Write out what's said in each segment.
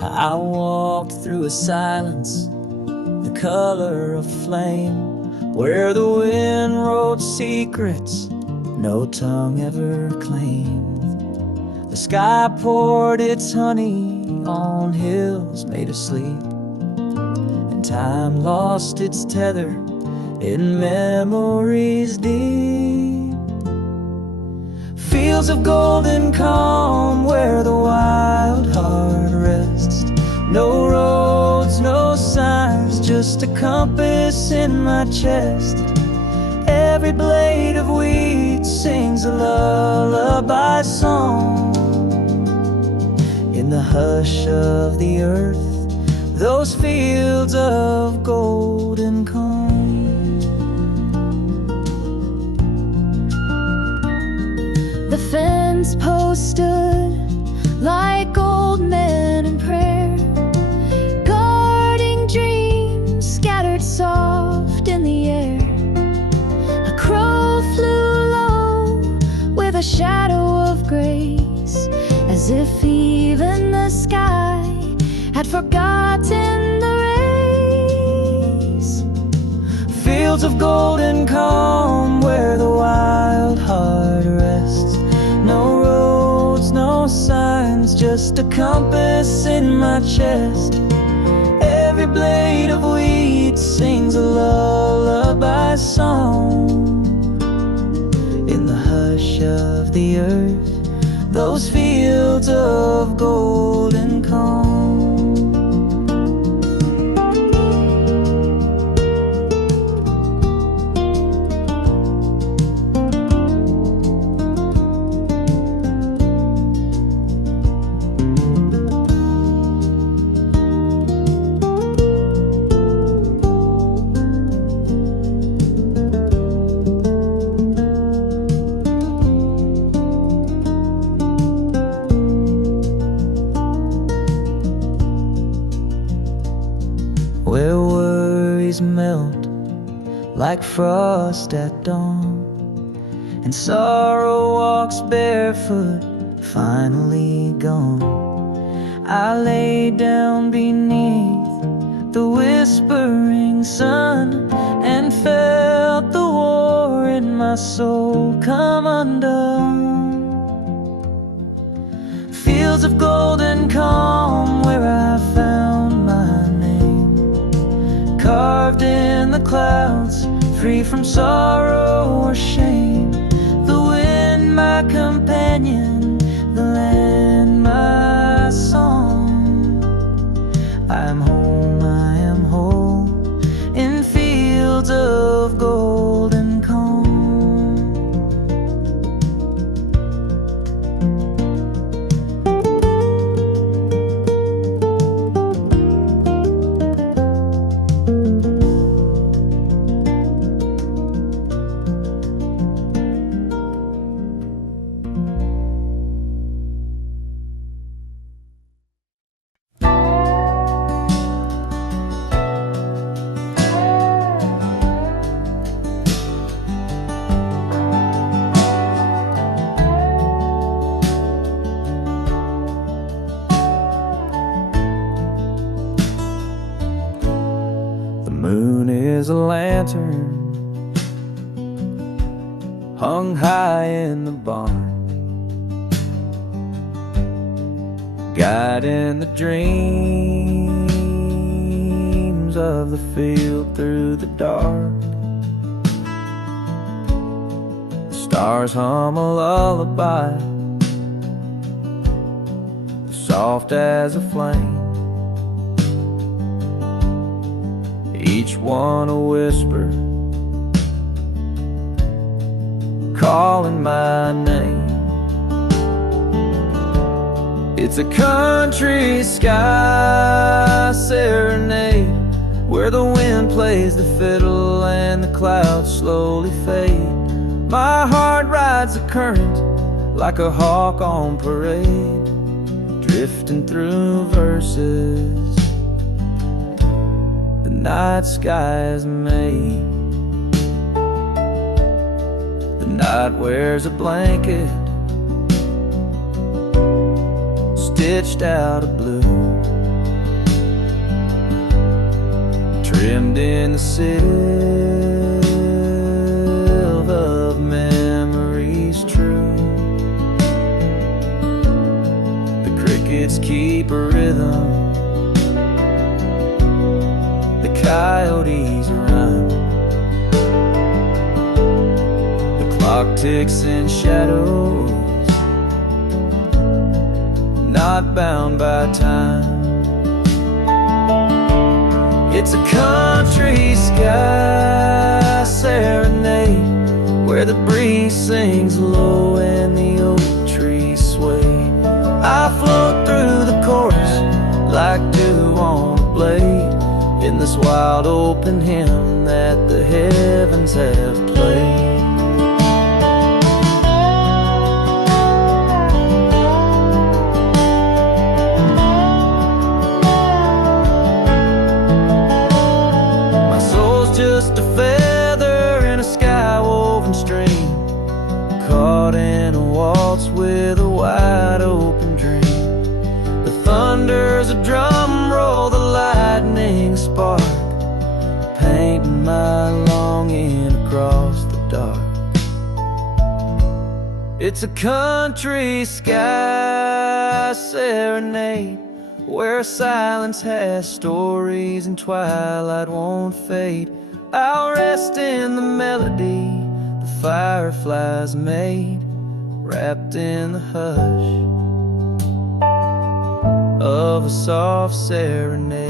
I walked through a silence, the color of flame, where the wind wrote secrets no tongue ever claimed. The sky poured its honey on hills made of sleep, and time lost its tether in memories deep. Fields of golden calm where the wild heart rests. No roads, no signs, just a compass in my chest. Every blade of wheat sings a lullaby song. In the hush of the earth, those fields of golden calm. The fence post stood like old men in prayer, guarding dreams scattered soft in the air. A crow flew low with a shadow of grace, as if even the sky had forgotten the race. Fields of golden calm where the wild heart rests. No roads, no signs, just a compass in my chest. Every blade of wheat sings a lullaby song. In the hush of the earth, those fields of golden calm. Where worries melt like frost at dawn, and sorrow walks barefoot, finally gone. I lay down beneath the whispering sun and felt the war in my soul come undone. Fields of golden calm where I found my name, carved in the clouds, free from sorrow or shame. The wind my companion, the land my song. I am home, I am whole, in fields of golden calm. Moon is a lantern hung high in the barn, guiding the dreams of the field through the dark. The stars hum a lullaby, soft as a flame, each one a whisper calling my name. It's a country sky serenade, where the wind plays the fiddle and the clouds slowly fade. My heart rides the current like a hawk on parade, drifting through verses the night sky is made. The night wears a blanket stitched out of blue, rimmed in the silver of memories true. The crickets keep a rhythm, the coyotes run, the clock ticks in shadows, not bound by time. It's a country sky serenade, where the breeze sings low and the oak trees sway. I float through the chorus like dew on a blade, in this wild open hymn that the heavens have played. Just a feather in a sky-woven stream, caught in a waltz with a wide open dream. The thunder's a drum roll, the lightning spark, painting my longing across the dark. It's a country sky serenade, where silence has stories and twilight won't fade. I'll rest in the melody the fireflies made, wrapped in the hush of a soft serenade.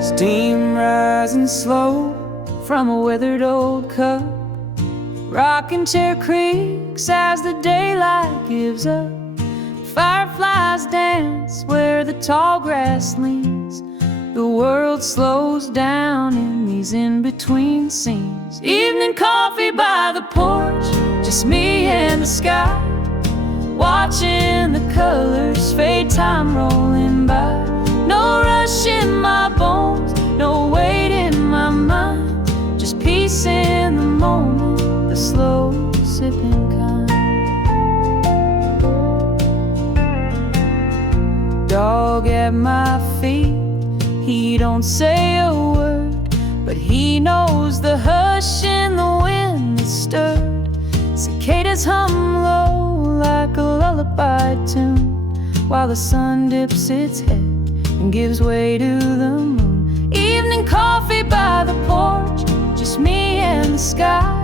Steam rising slow from a withered old cup, rocking chair creaks as the daylight gives up. Fireflies dance where the tall grass leans. The world slows down in these in-between scenes. Evening coffee by the porch, just me and the sky, watching the colors fade, time rolling by. No rush in my bones, no weight in my mind, just peace in the moment, the slow sipping kind. Dog at my feet, he don't say a word, but he knows the hush in the wind that stirred. Cicadas hum low like a lullaby tune, while the sun dips its head and gives way to the moon. Evening coffee by the porch, just me and the sky,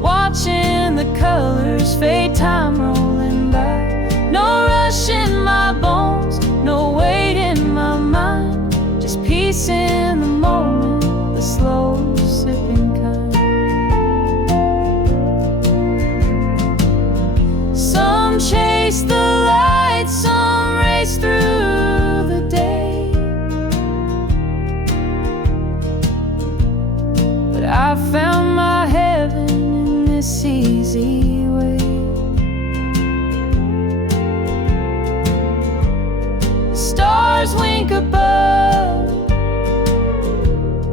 watching the colors fade, time rolling by. No rush in my bones, no weight in my mind, just peace in the moment, the slow sipping kind. Some chase the light, some race through the day, but I found my heaven in this easy way. The stars wink above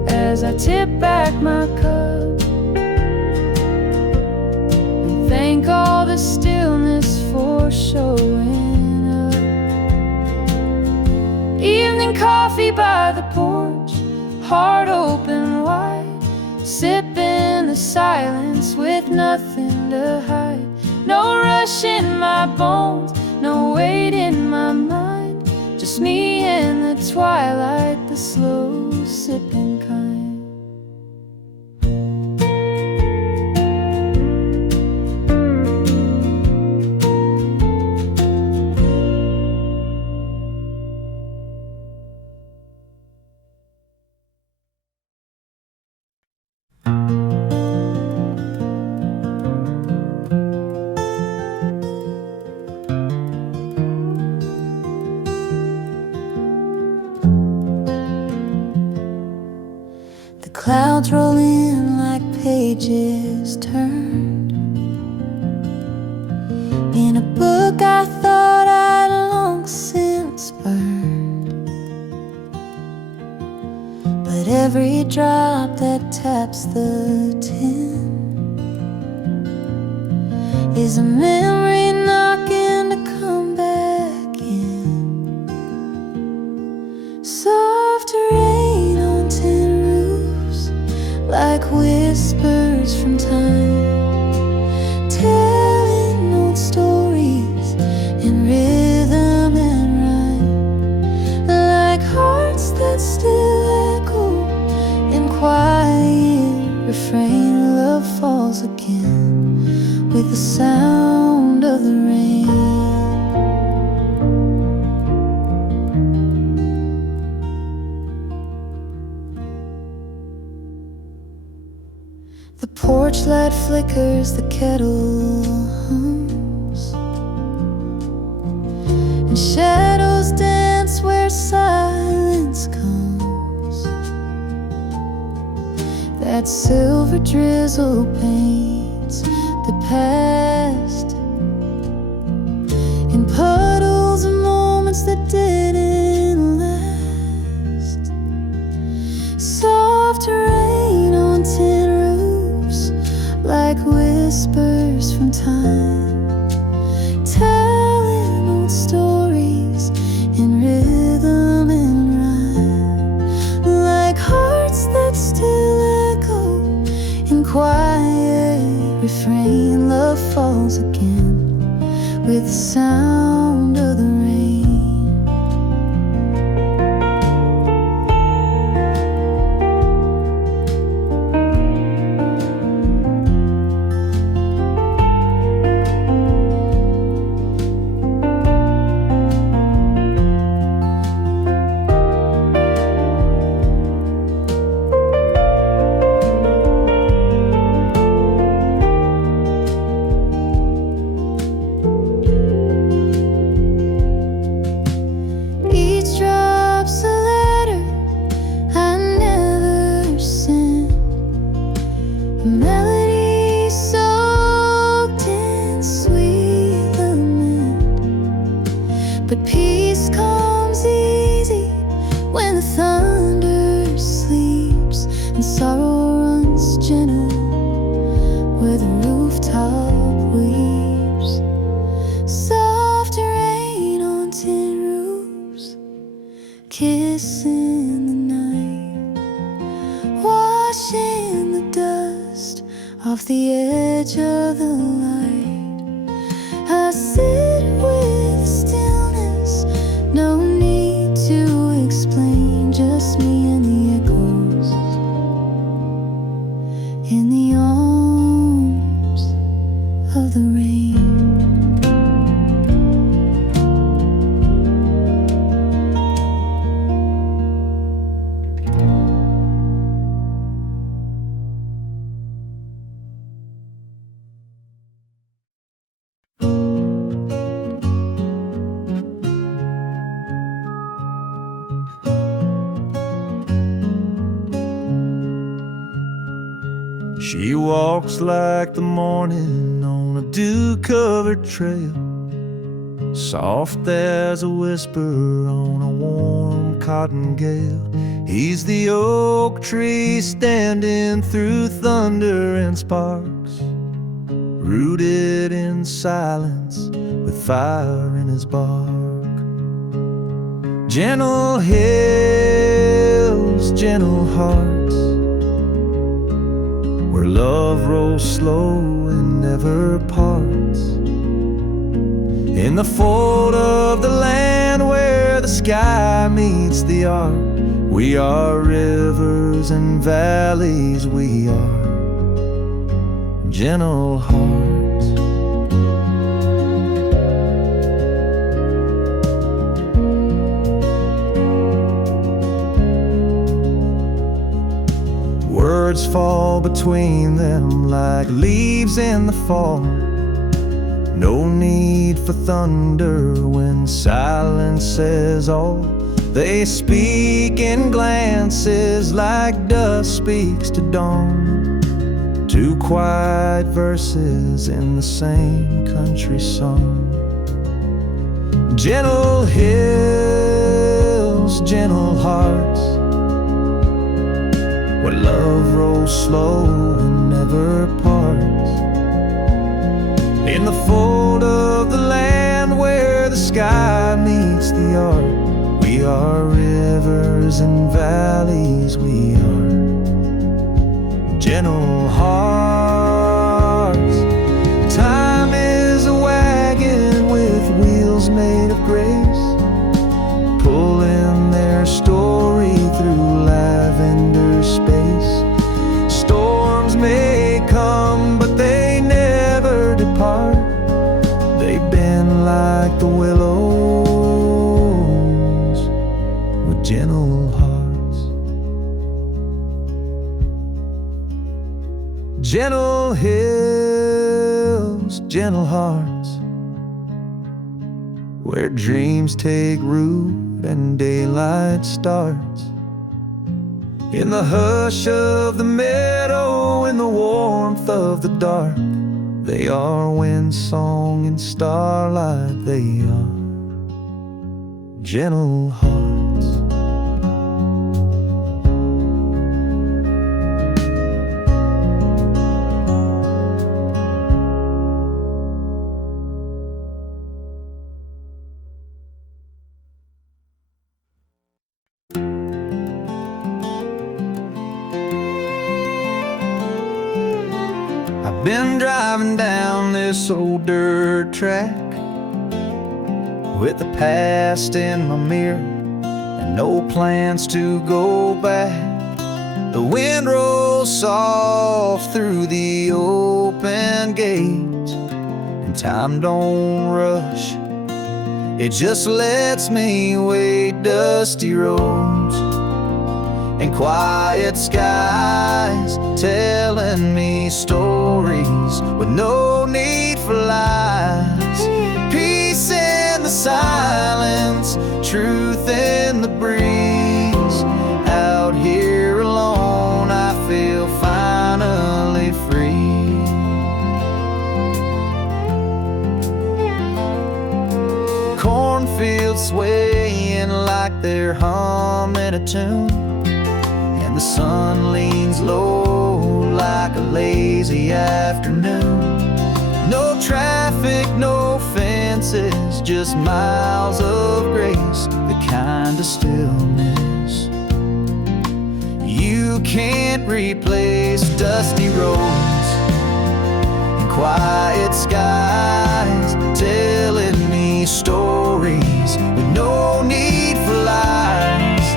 as I tip back my cup and thank all the stillness for showing up. Evening coffee by the porch, heart open wide, sipping the silence with nothing to hide. No rush in my bones, no weight in my mind, just me and the twilight, the slow sipping kind. clouds roll in like pages turned in a book I thought I'd long since burned. But every drop that taps the tin is a memory knocking to come back in. Soft rain on tin roofs, like whispers from time, telling old stories in rhythm and rhyme, like hearts that still echo in quiet refrain. Love falls again with the sound of the rain. The porch light flickers, the kettle hums, and shadows dance where silence comes. That silver drizzle paints the past in puddles of moments that didn't last. Soft rain on tin roofs, like whispers from time, telling old stories in rhythm and rhyme, like hearts that still echo in quiet refrain. Love falls again with the sound of the rain. But peace comes easy when the thunder sleeps, and sorrow runs gentle where the rooftop weeps. Soft rain on tin roofs, kissing the night, washing the dust off the edge of the light. I sit with stillness, no need to explain, just me and the echoes in the arms of the rain. She walks like the morning on a dew-covered trail, soft as a whisper on a warm cotton gale. He's the oak tree standing through thunder and sparks, rooted in silence with fire in his bark. Gentle hills, gentle hearts, where love rolls slow and never parts. In the fold of the land where the sky meets the arc, we are rivers and valleys, we are gentle hearts. Words fall between them like leaves in the fall. No need for thunder when silence says all. They speak in glances like dusk speaks to dawn. Two quiet verses in the same country song. Gentle hills, gentle hearts, where love rolls slow and never parts. In the fold of the land where the sky meets the art, we are rivers and valleys, we are gentle hearts. Time is a wagon with wheels made of grace, pulling their story through lavender space. Storms may come, but they never depart. They bend like the willows with gentle hearts. Gentle hills, gentle hearts, where dreams take root and daylight starts. In the hush of the meadow, in the warmth of the dark, they are wind song and starlight, they are gentle hearts. I've been driving down this old dirt track with the past in my mirror and no plans to go back. The wind rolls soft through the open gate, and time don't rush, it just lets me wade dusty roads and quiet skies, telling me stories with no need for lies. Peace in the silence, truth in the breeze. Out here alone, I feel finally free. Cornfields swaying like they're humming a tune, and the sun leans low like a lazy afternoon. No traffic, no fences, just miles of grace, the kind of stillness you can't replace. Dusty roads and quiet skies, telling me stories with no need for lies.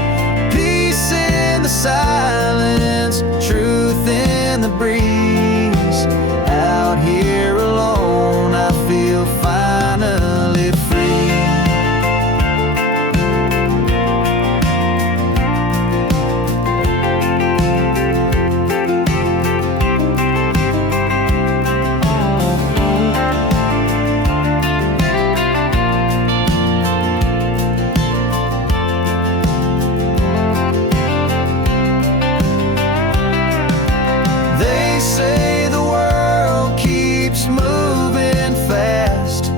Peace in the silence, truth in the breeze. Out here alone, I feel finally free. They say the world keeps moving fast,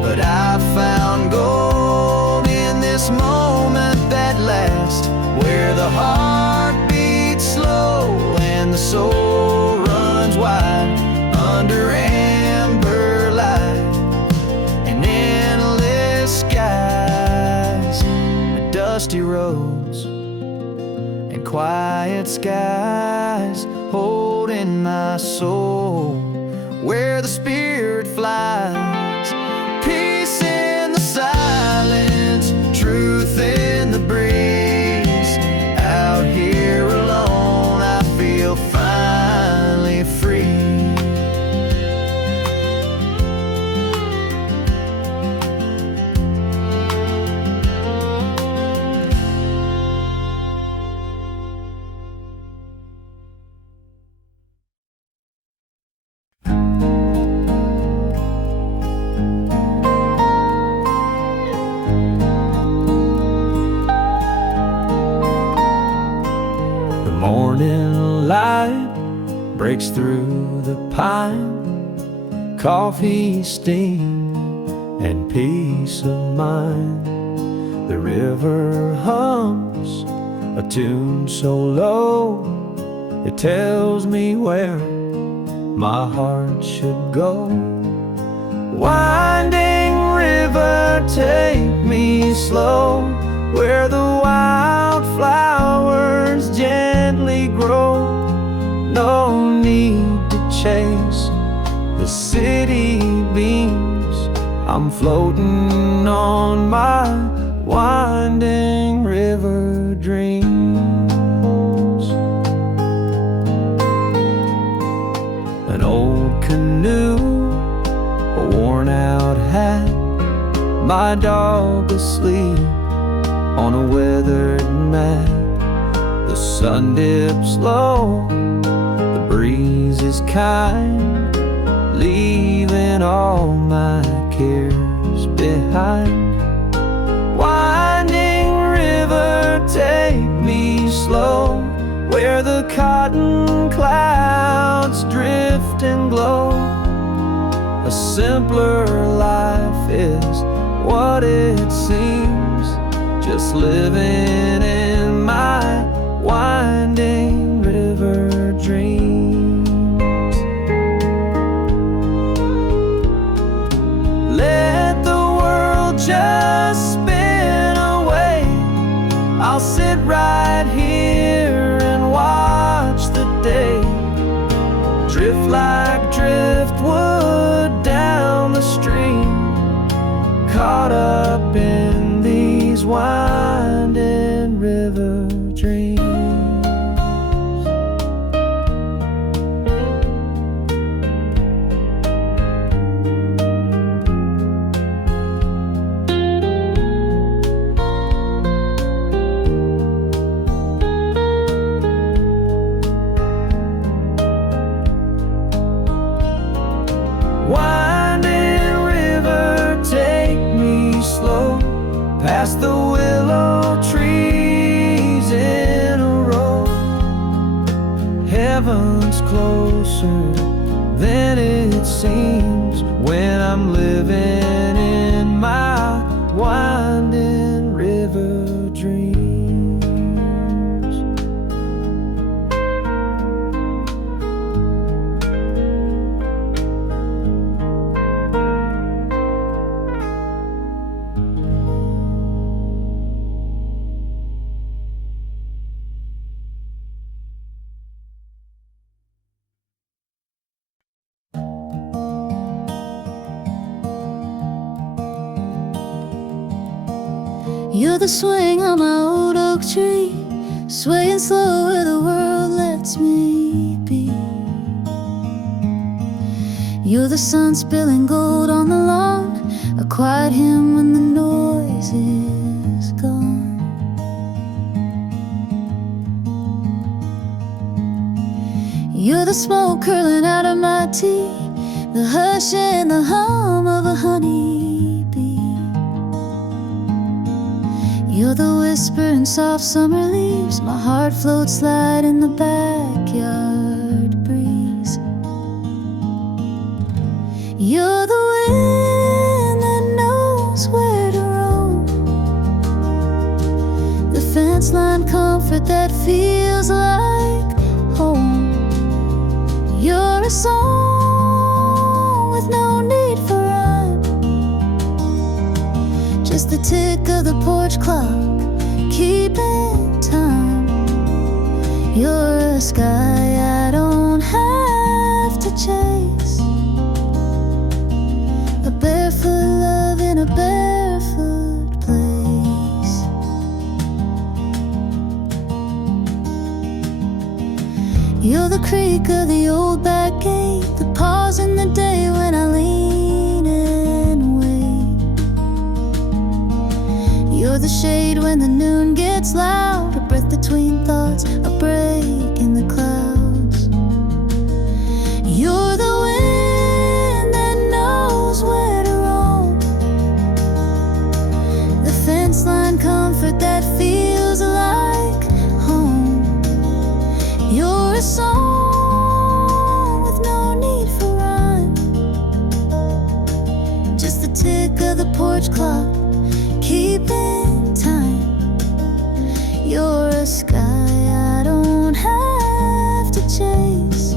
but I've found gold in this moment that lasts, where the heart beats slow and the soul runs wide under amber light and endless skies. Dusty roads and quiet skies, holding my soul where the spirit flies. Peace in the silence, truth in the breeze. Out here alone, I feel finally free. The morning light breaks through the pine, coffee steam and peace of mind. The river hums a tune so low, it tells me where my heart should go. Winding river, take me slow, where the wildflowers gently grow. No need to chase the city beams, I'm floating on my winding river dreams. An old canoe, a worn out hat, my dog asleep on a weathered mat. The sun dips low, the breeze is kind, leaving all my cares behind. Winding river, take me slow, where the cotton clouds drift and glow. A simpler life is what it seems, just living in my winding river dreams. Let the world just spin away, I'll sit right here and watch the day drift like driftwood down the stream, caught up in these winding river dreams. Winding river, take me slow, past the willow trees in a row. Heaven's closer than it seems when I'm living in my winding river dreams. You're the swing on my old oak tree, swaying slow where the world lets me be. You're the sun spilling gold on the lawn, a quiet hymn when the noise is gone. You're the smoke curling out of my tea, the hush and the hum of a honeybee. You're the whisper in soft summer leaves, my heart floats light in the backyard breeze. You're the wind that knows where to roam, the fence line comfort that feels like home. You're a song with no need for rhyme, just the tick of the porch clock keeping time. You're a sky I don't have to chase, a barefoot love in a barefoot place. You're the creak of the old back gate, the pause in the day when I lean and wait. You're the shade when the noon gets loud, a breath between thoughts, a break in the clouds. You're the wind that knows where to roam, the fence line comfort that feels like home. a song with no need for rhyme, just the tick of the porch clock keeping time. You're a sky I don't have to chase,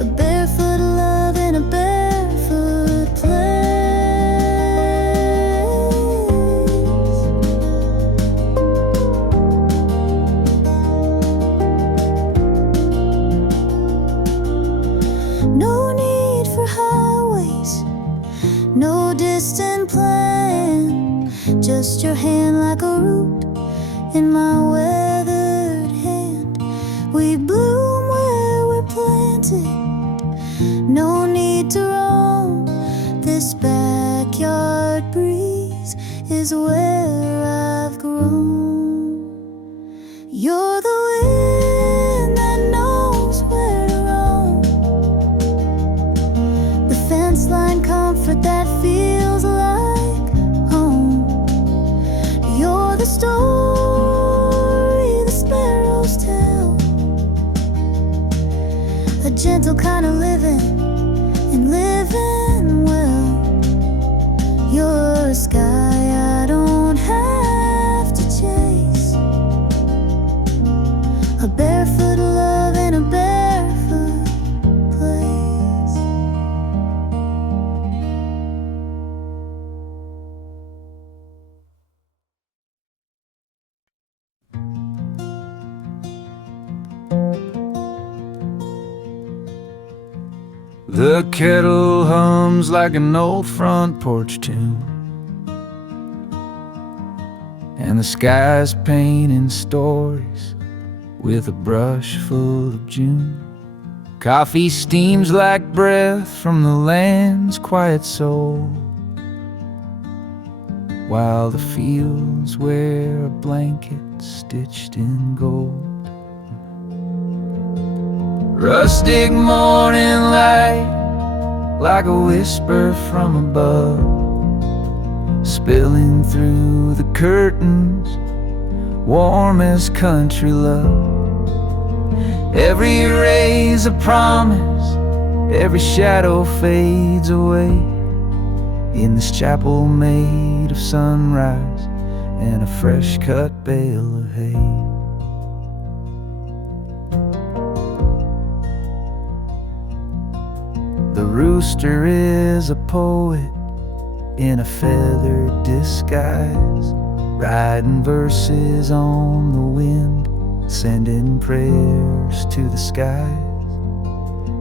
a barefoot love in a barefoot place. No need for highways, no distant plan, just your hand like a root in my weathered hand. We bloom where we're planted, no need to roam. This backyard breeze is where I've grown. You're the wind that knows where to roam, the fence line comfort that feels like home. You're the story the sparrows tell, a gentle kind of living and living well. You're a sky I don't have to chase, a barefoot love in a barefoot place. The kettle hums like an old front porch tune, and the sky's painting stories with a brush full of June. Coffee steams like breath from the land's quiet soul, while the fields wear a blanket stitched in gold. Rustic morning light, like a whisper from above, spilling through the curtains, warm as country love. Every ray's a promise, every shadow fades away, in this chapel made of sunrise and a fresh cut bale of hay. The rooster is a poet in a feathered disguise, writing verses on the wind, sending prayers to the skies.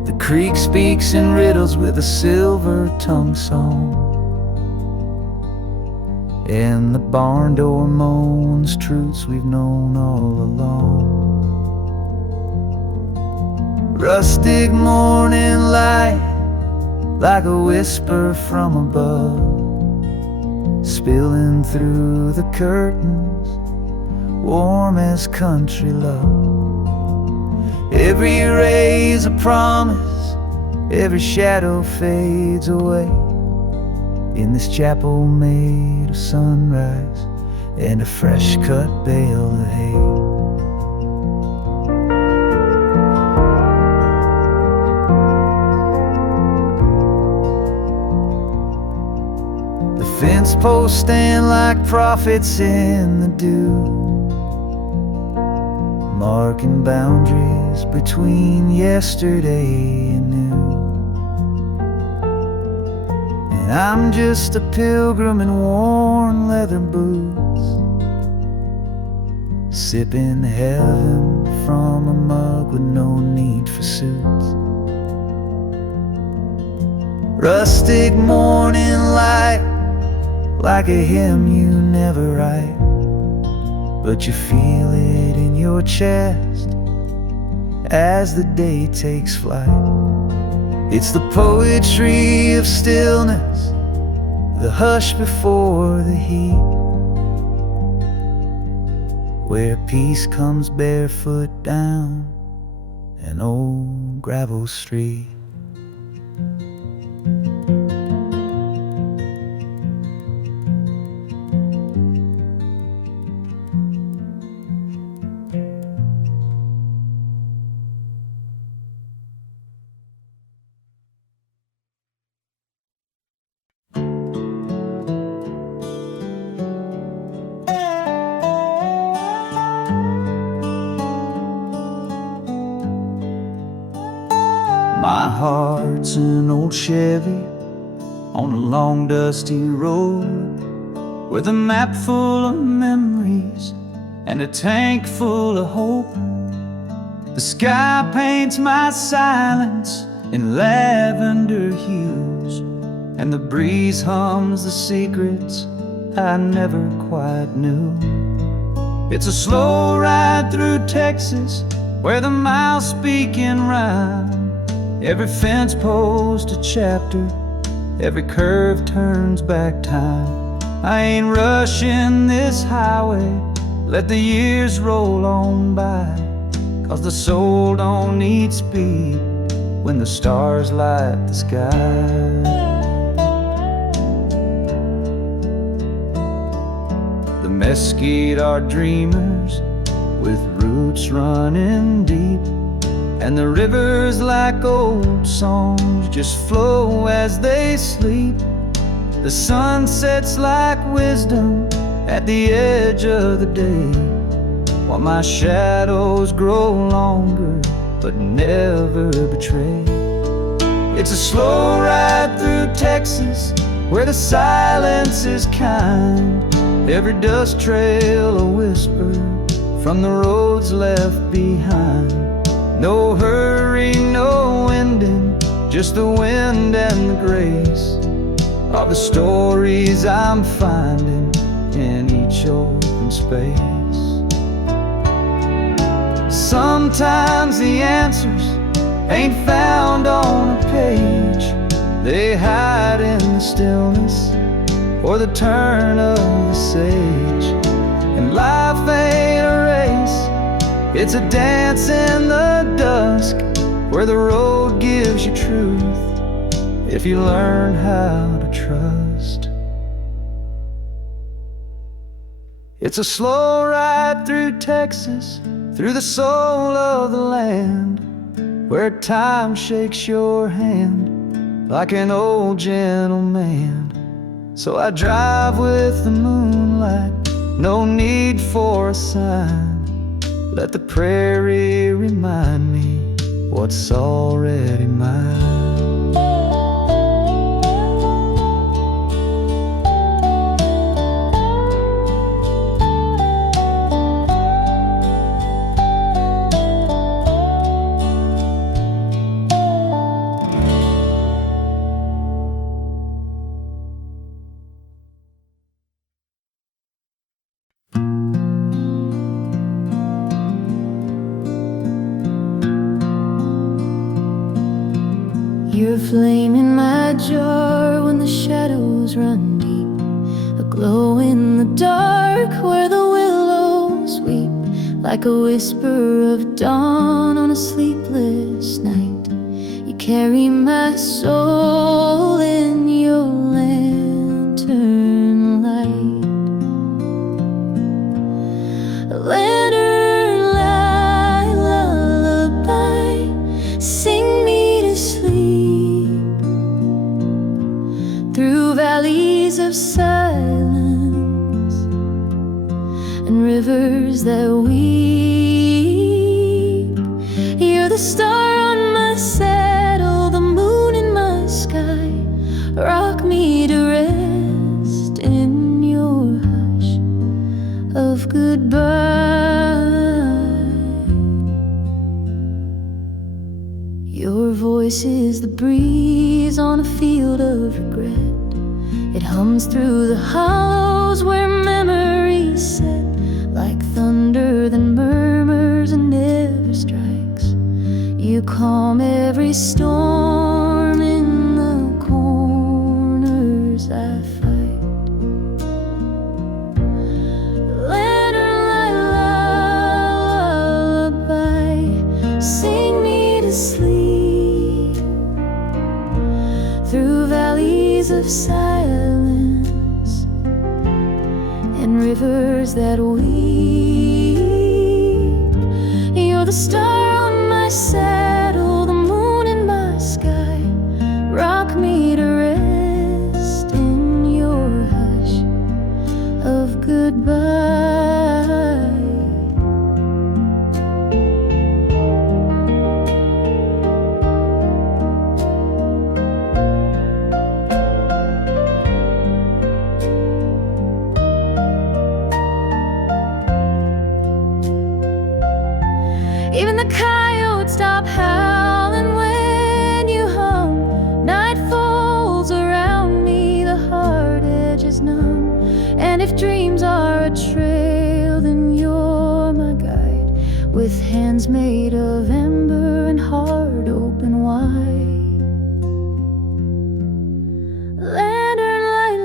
The creek speaks in riddles with a silver tongue song, and the barn door moans truths we've known all along. Rustic morning light, like a whisper from above, spilling through the curtains, warm as country love. Every ray's a promise, every shadow fades away, in this chapel made of sunrise and a fresh cut bale of hay. Fence posts stand like prophets in the dew, marking boundaries between yesterday and new. And I'm just a pilgrim in worn leather boots, sipping heaven from a mug with no need for suits. Rustic morning light, like a hymn you never write, but you feel it in your chest as the day takes flight. It's the poetry of stillness, the hush before the heat, where peace comes barefoot down an old gravel street. heart's an old Chevy on a long dusty road, with a map full of memories and a tank full of hope. The sky paints my silence in lavender hues, and the breeze hums the secrets I never quite knew. It's a slow ride through Texas, where the miles speak in rhyme. Every fence post a chapter, every curve turns back time. I ain't rushing this highway, let the years roll on by, 'cause the soul don't need speed when the stars light the sky. The mesquite are dreamers with roots running deep, and the rivers like old songs just flow as they sleep. The sun sets like wisdom at the edge of the day, while my shadows grow longer but never betray. It's a slow ride through Texas, where the silence is kind. Every dust trail a whisper from the roads left behind. No hurry, no ending, just the wind and the grace of the stories I'm finding in each open space. Sometimes the answers ain't found on a page, they hide in the stillness or the turn of the sage. And life ain't a race, it's a dance in the dusk, where the road gives you truth if you learn how to trust. It's a slow ride through Texas, through the soul of the land, where time shakes your hand like an old gentleman. So I drive with the moonlight, no need for a sign. Let the prairie remind me what's already mine. You're a flame in my jar when the shadows run deep, a glow in the dark where the willows weep, like a whisper of dawn on a sleepless night. You carry my soul in your lantern light. A lantern light lullaby, sing me to sleep through valleys of silence and rivers that weep. You're the star on my saddle, the moon in my sky. Rock me to rest in your hush of goodbye. Your voice is the breeze on a field of regret. It hums through the hollows where memories set, like thunder that murmurs and never strikes. You calm every storm in the corners I fight. Lantern light lullaby, sing me to sleep through valleys of silence and rivers that weep. You're the star on my saddle, the moon in my sky. Rock me to rest in your hush of goodbye. Even the coyotes stop howling when you hum. Night falls around me, the hard edge is numb. And if dreams are a trail, then you're my guide, with hands made of ember and heart open wide. Lantern light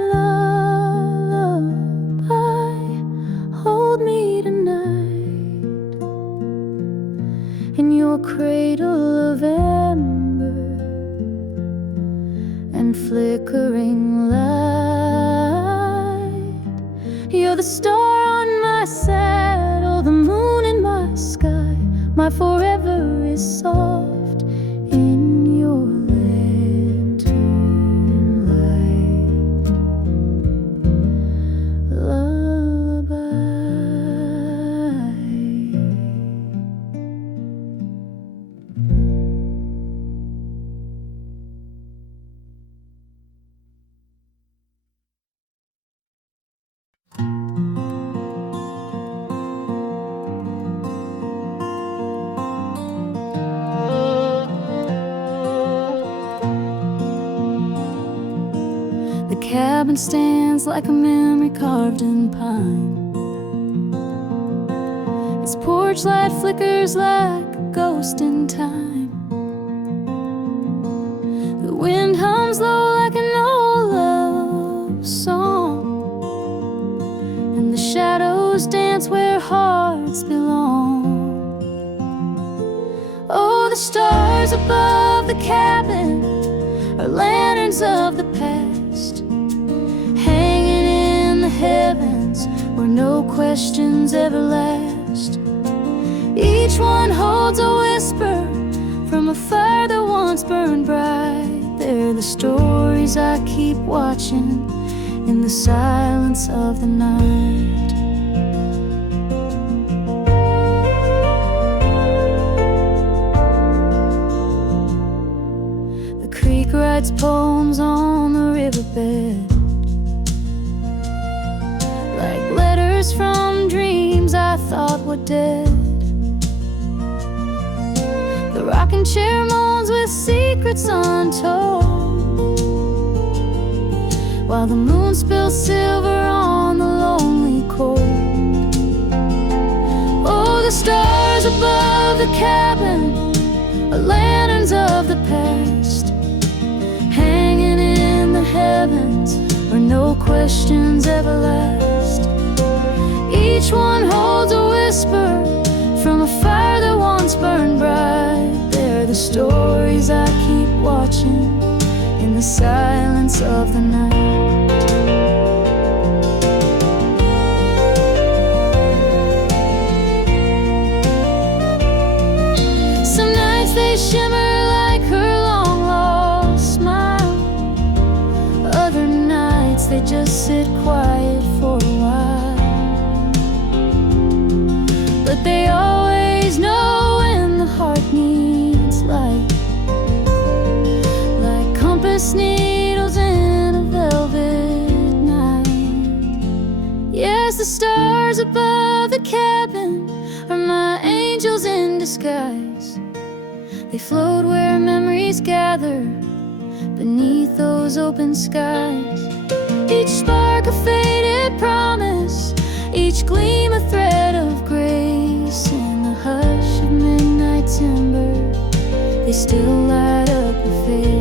lullaby, hold me tonight in your cradle of ember and flickering light. You're the star on my saddle, the moon in my sky. My forever is soft in your lantern light. Lullaby. The cabin stands like a memory carved in pine. Its porch light flickers like a ghost in time. The wind hums low like an old love song, and the shadows dance where hearts belong. Oh, the stars above the cabin are lanterns of the past, hanging in the heavens where no questions ever last. Each one holds a whisper from a fire that once burned bright. They're the stories I keep watching in the silence of the night. The creek writes poems on the riverbed, like letters from dreams I thought were dead. The rocking chair moans with secrets untold, while the moon spills silver on the lonely cold. Oh, the stars above the cabin are lanterns of the past, hanging in the heavens where no questions ever last. Each one holds a whisper from a fire that once burned bright. They're the stories I keep watching in the silence of the night. Some nights they shimmer like her long lost smile. Other nights they just sit quiet for a while. But they always know when the heart needs light, like compass needles in a velvet night. Yes, the stars above the cabin are my angels in disguise. They float where memories gather beneath those open skies. Each spark a faded promise, each gleam a thread of grace. In the hush of midnight timber, they still light up her face.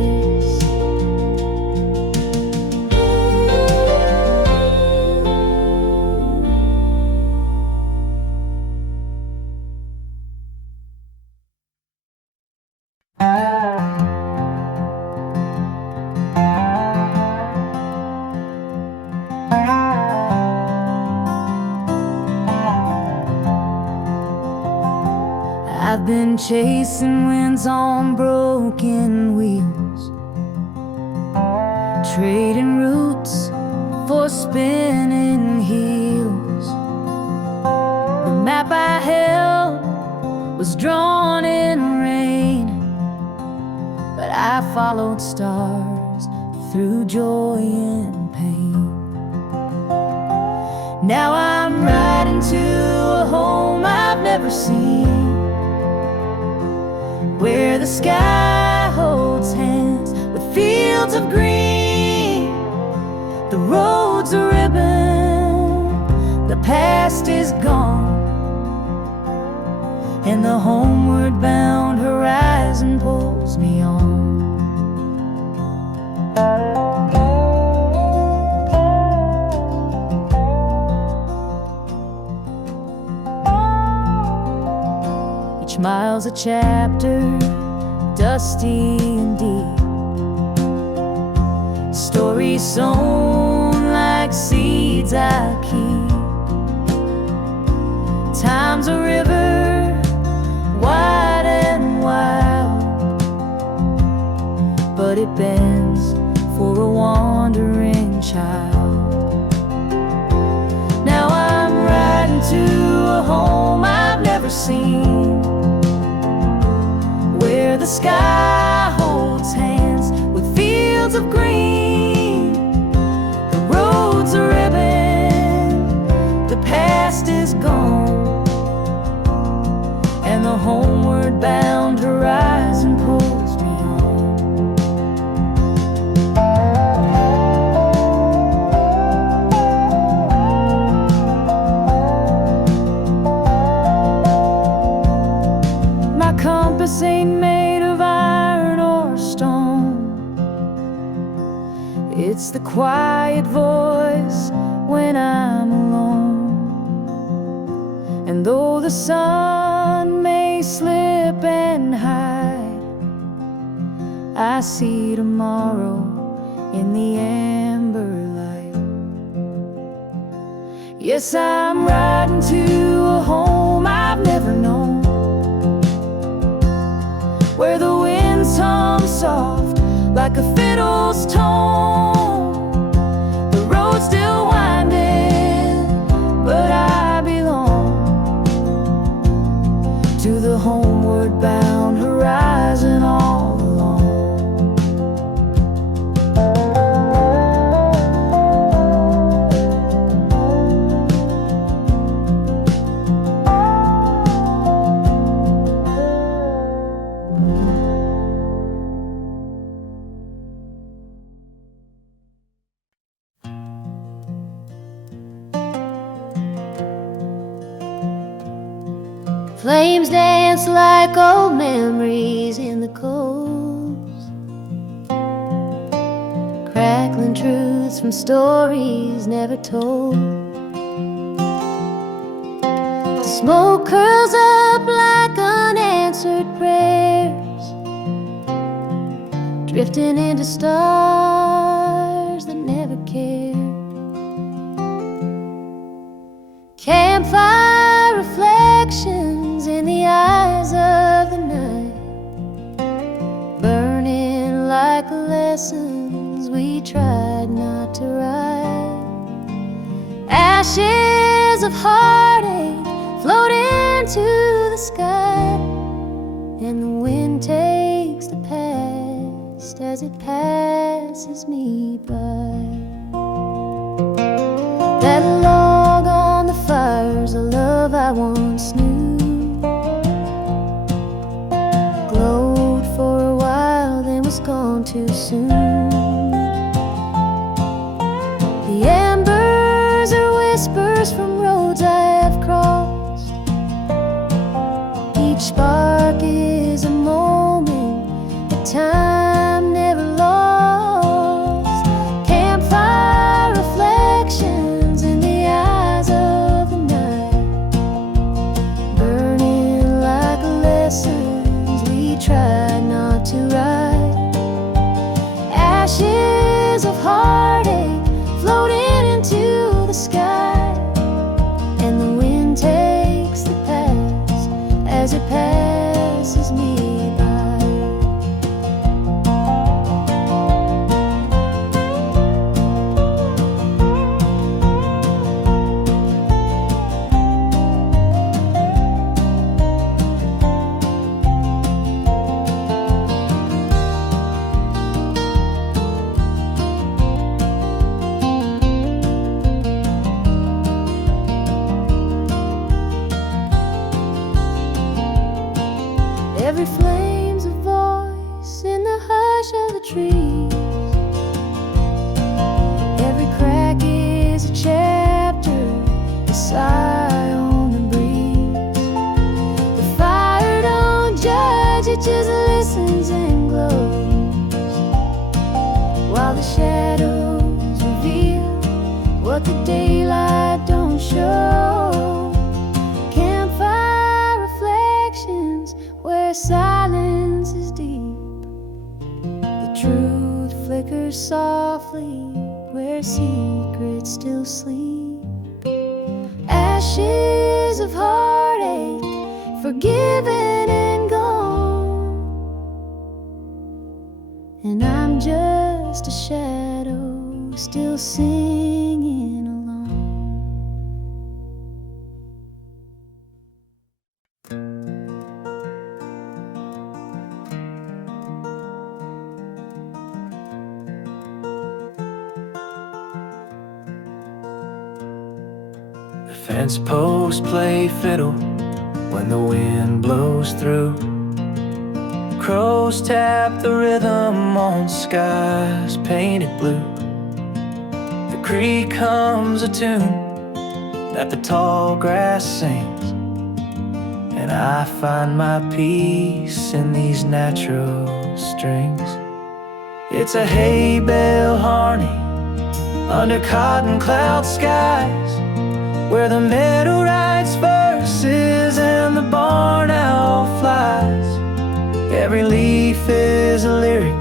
I've been chasing winds on broken wheels, trading roots for spinning heels. The map I held was drawn in rain, but I followed stars through joy and pain. Now I'm riding to a home I've never seen, the sky holds hands with fields of green. The road's a ribbon, the past is gone, and the homeward bound horizon pulls me on. Each mile's a chapter, dusty and deep, stories sown like seeds I keep. Time's a river, wide and wild, but it bends for a wandering child. Now I'm riding to a home I've never seen, where the sky holds hands with fields of green. The road's a ribbon, the past is gone, and the homeward bound horizon pulls me on. My compass ain't made of iron or stone. It's the quiet voice when I'm alone. And though the sun may slip and hide, I see tomorrow in the amber light. Yes, I'm riding to a home I've never known, where the winds hum soft like a fiddle's tone. The road's still winding, but I belong to the homeward bound horizon all along. Flames dance like old memories in the coals, crackling truths from stories never told. Smoke curls up like unanswered prayers, drifting into stars that never cared. Campfire reflections in the eyes of the night, burning like lessons we tried not to write. Ashes of heartache float into the sky, and the wind takes the past as it passes me by. That log on the fire's a love I once knew, glowed for a while then was gone too soon. The embers are whispers from roads I have crossed, each spark is a moment that time never lost. Campfire reflections in the eyes of the night, burning like lessons we tried not to write. Ashes of heartache floating into the sky, and the wind takes the past as it passes me by. Every flame's a voice trees. Every crack is a chapter, a sigh on the breeze. The fire don't judge, it just listens and glows, while the shadows reveal what the daylight don't show. Campfire reflections where silence is deep. The truth flickers softly where secrets still sleep. Ashes of heartache, forgiven and gone, and I'm just a shadow still singing along. The fence posts play fiddle when the wind blows through. Crows tap the rhythm on skies painted blue. The creek hums a tune that the tall grass sings, and I find my peace in these natural strings. It's a hay bale harmony under cotton cloud skies, where the meadow writes verses and the barn owl flies. Every leaf is a lyric,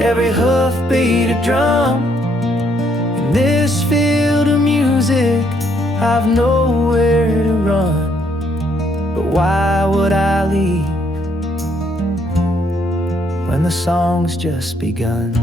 every hoofbeat a drum. In this field of music, I've nowhere to run. But why would I leave when the song's just begun?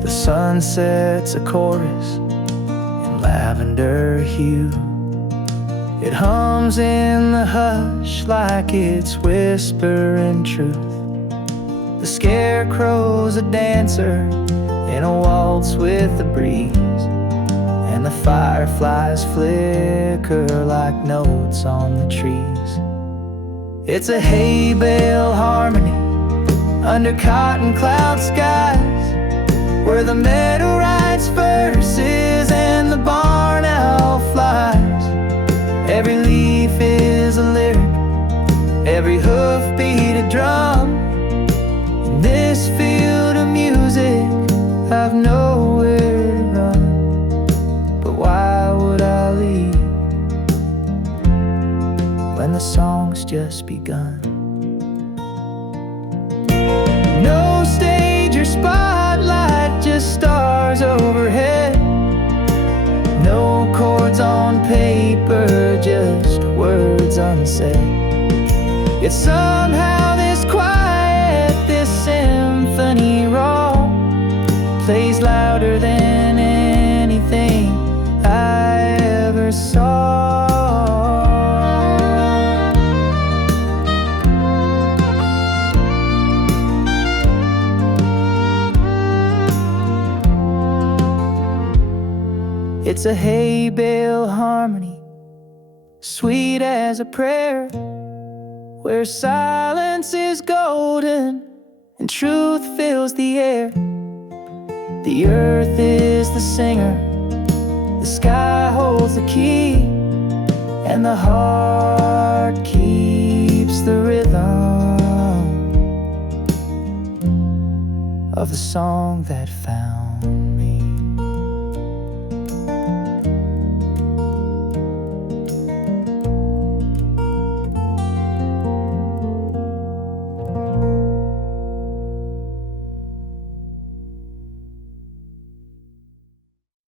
The sunset's a chorus in lavender hue. It hums in the hush like it's whispering truth. The scarecrow's a dancer in a waltz with the breeze, and the fireflies flicker like notes on the trees. It's a hay bale harmony under cotton cloud skies, where the meadow writes verses and the barn owl flies. Every leaf is a lyric, every hoofbeat a drum. In this field of music, I've nowhere to run. But why would I leave when the song's just begun? No stage or spotlight, just stars overhead. No chords on paper, just words unsaid. Yet somehow this quiet, this symphony raw, plays louder than anything I ever saw. It's a hay bale harmony, sweet as a prayer, where silence is golden and truth fills the air. The earth is the singer, the sky holds the key, and the heart keeps the rhythm of the song that found